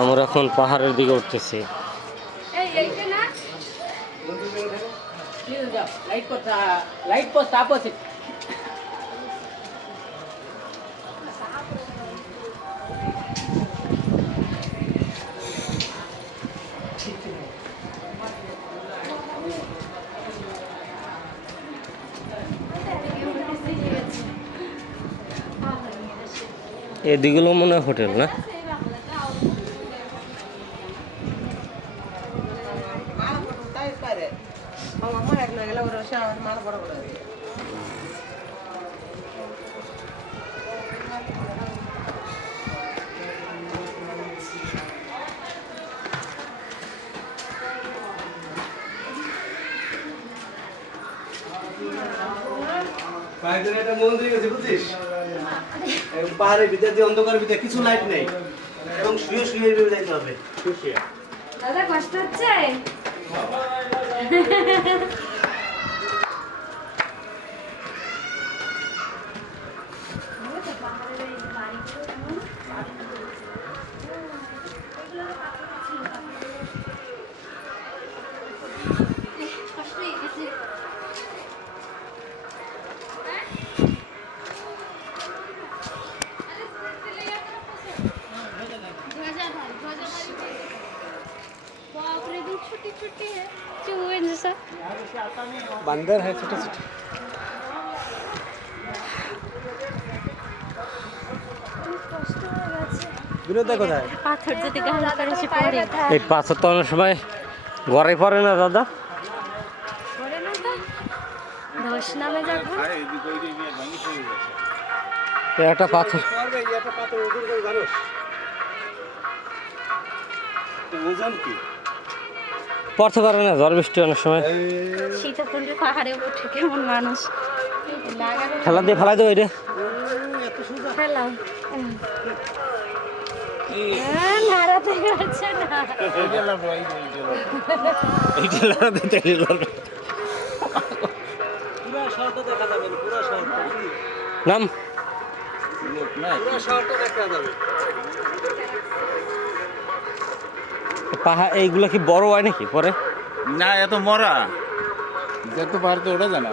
আমরা এখন পাহাড়ের দিকে উঠতেছি। এদিকগুলো মনে হয় হোটেল না? পাহাড়ের ভিতরে দিয়ে অন্ধকার ভিতরে কিছু লাইট নেই এবং শুয়ে শুয়ে যাইতে হবে। দাদা কষ্ট হচ্ছে? छोटी छोटी है चूहे जैसा बंदर है छोटे छोटे। বিনোদা কোথায়? পাথর যদি গায়ে করে সে পড়ে এই পাথর তো অনেক সময় ঘরে পড়ে না দাদা? পড়ে না তো ধস নামে যখন একটা পাথর ওজন কি পড়তে পারে না ঝড় বৃষ্টি অনেক সময়। সীতাকুণ্ড পাহাড়ে উঠে কেমন মানুষ খেলা দিয়ে ফেলাই দেবো এটা। ফেলাও নাড়াতে পারছে না পুরো শহরটা দেখা যাবে পুরো শহরটা নাম পুরো শহরটা দেখা যাবে। পাহাড় এইগুলো কি বড় হয় নাকি পরে? না এত মরা যত পারতে ওটা জানা।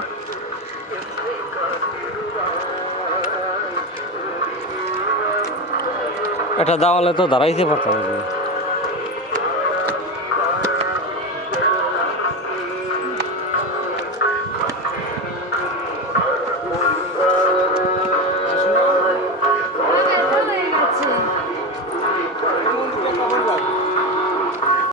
এটা দাওয়ালে তো দাঁড়াইতে পারতাম।